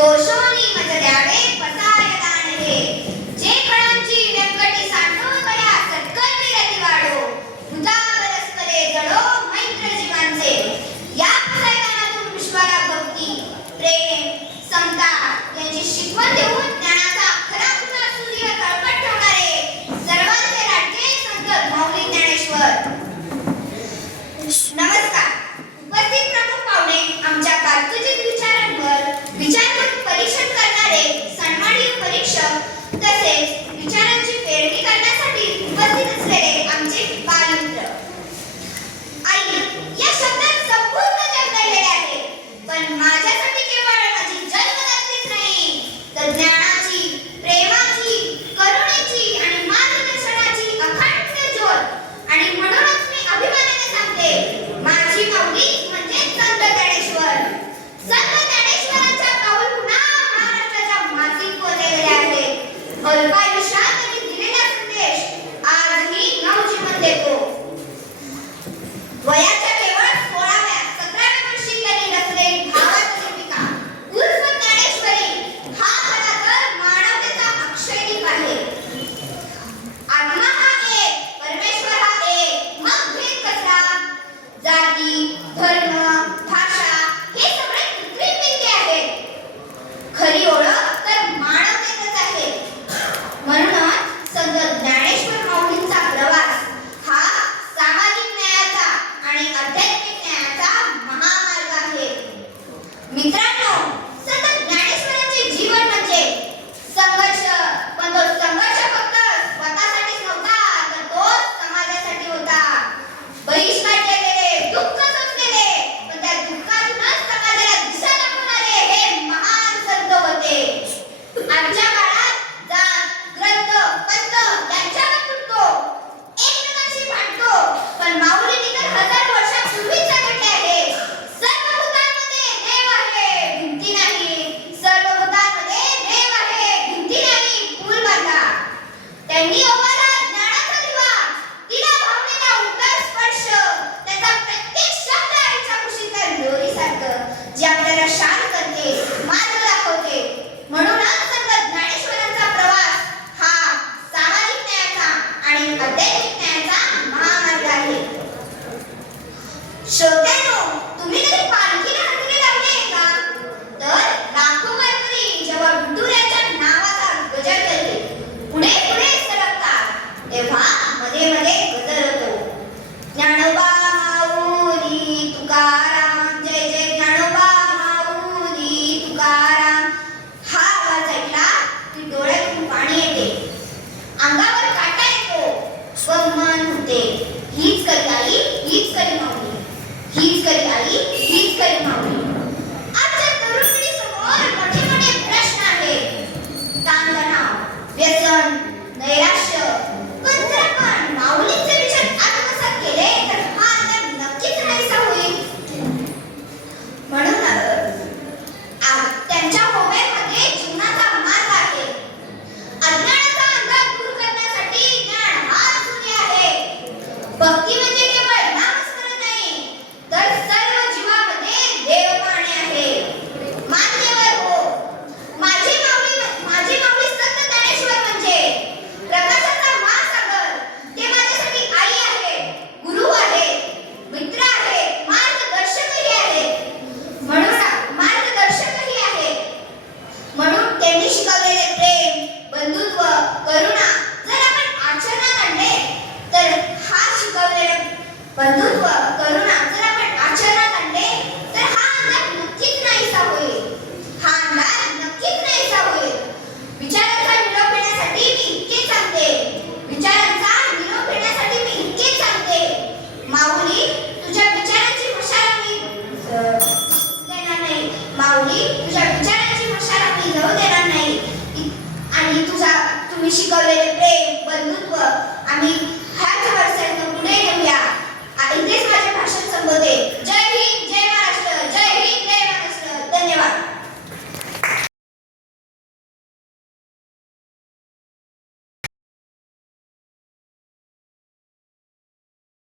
दोषोनी मज द्यावे पसाय दान हे जे फळांची व्यंकटी साठो तया सत्कर्मी रती वाढो तुझा परस्परे जडो मैत्र जीवांचे या पसाय दानातून विश्वाला भक्ती प्रेम समता यांची शिकवण देऊन ज्ञानाचा खरा खुला सूर्य तळपट ठेवणारे सर्वांचे राज्य संत माऊली ज्ञानेश्वर. नमस्कार. उपस्थित प्रमुख पाहुणे, आमच्या कालकृतीत विचारांवर विचारमंत परीक्षण करणारे सन्मानित परीक्षक तसेच विचारांची पेरणी करण्यासाठी उपस्थित असलेले आमचे बालमित्र. आई या शब्दात संपूर्ण जग दडलेले आहे, पण माझ्यासाठी केवळ माझी जन्मदात्रीच नाही तर ज्ञानाची, प्रेमाची, करुणेची आणि मार्गदर्शनाची अखंड ज्योत. आणि म्हणूनच मी अभिमानाने सांगते, माझी माऊली म्हणजे संत ज्ञानेश्वर. संत ज्ञानेश्वरांच्या पाऊल पुन्हा महाराष्ट्राच्या मातीत कोरलेले आहेत. अल्पायुष्यात त्यांनी दिलेला संदेश आजही नवजीवन देतो. वयाच्या केवळ 16व्या-17व्या वर्षी त्यांनी रचलेली भावाची दीपिका उर्फ ज्ञानेश्वरी हा खरा तर मानवतेचा अक्षयदीप आहे. आत्मा हा एक, परमेश्वर हा एक, मग भेद कसला? जाती, धर्म, भाषा हे सगळे कृत्रिम भिंती आहेत. खरी ओळख तर मानवतेतच आहे. म्हणूनच संत ज्ञानेश्वर माऊलींचा प्रवास हा सामाजिक न्यायाचा आणि आध्यात्मिक न्यायाचा महामार्ग आहे. मित्रांनो, संत ज्ञानेश्वरांचे जीवन म्हणजे संघर्ष, पण तो संघर्ष फक्त स्वतःसाठीच नव्हता तर तो समाजासाठी होता. बहिष्कार केलेले, दुःख सोसलेले, पण त्या दुःखातूनच समाजाला दिशा दाखवणारे हे महान संत होते. आजच्या काळात जात, ग्रंथ, पंथ यांच्यावर तुटतो, एकमेकांशी भांडतो, पण माऊलींनी तर 1000 वर्षापूर्वीच सांगितले आहे, सर्व भूतांमध्ये देव आहे, भिंती नाही. सर्व भूतांमध्ये देव आहे, भिंती नाही. पूल बांधा. त्यांनी ओवाळला ज्ञानाचा दिवा, तिला भावनेला उत्तर स्पर्श, त्याचा प्रत्येक शब्द आईच्या कुशीतल्या लोरीसारखं जे आपल्याला शांत करते, मार्ग दाखवते. म्हणूनच संत ज्ञानेश्वरांचा प्रवास हा सामाजिक न्यायाचा आणि आध्यात्मिक न्यायाचा महामार्ग आहे. श्रोत्यांनो, तुम्ही कधी पालखीला हजेरी लावली आहे का? तर लाखो वारकरी जेव्हा विठुरायाच्या नावाचा गजर करते, पुढे पुढे सरकतात, तेव्हा मध्ये मध्ये गजर होतो. ज्ञानोबा माऊली तुकाराम, जय जय ज्ञानोबा माऊली तुकाराम. हा आवाज ऐकला की डोळ्यातून पाणी येते, अंगावर काटा येतो, स्वमन होते, हीच करी आई, हीच करी माऊली, हीच करी आई, हीच करी माऊली. आजच्या तरुण पिढीसमोर मोठे मोठे प्रश्न आहेत. ताणतणाव, व्यसन, नैराश्य. पण जर आपण माऊलींचे विचार आत्मसात केले तर हा अंतर नक्कीच नाहीसा होईल. म्हणून त्यांच्या मोबाईलमध्ये जीवनाचा मार्ग आहे. अज्ञानाचा अंधार दूर करण्यासाठी ज्ञान हा सूर्य आहे. भक्ती म्हणजे केवळ नामस्मरण नाही, तर सर्व जीवामध्ये देव पाहणे आहे. मान्यवर हो, माझी माऊली संत ज्ञानेश्वर म्हणजे प्रकाशाचा महासागर. ते माझ्यासाठी आई आहे, गुरु आहे, मित्र आहे, मार्गदर्शकही आहे. म्हणून त्यांनी शिकवलेले प्रेम, बंधुत्व, करुणा जर आपण आचरणात आणले तर हा अंधार नक्कीच नाहीसा होईल. हा अंधार नक्कीच नाहीसा होईल. विचारांचा निरोप घेण्यासाठी मी इतकेच सांगते, माऊली तुझ्या विचारांची मशाल मी देणार नाही. माऊली तुझ्या विचारांची मशाल आम्ही जाऊ देणार नाही. आणि तुम्ही शिकवलेले प्रेम, बंधुत्व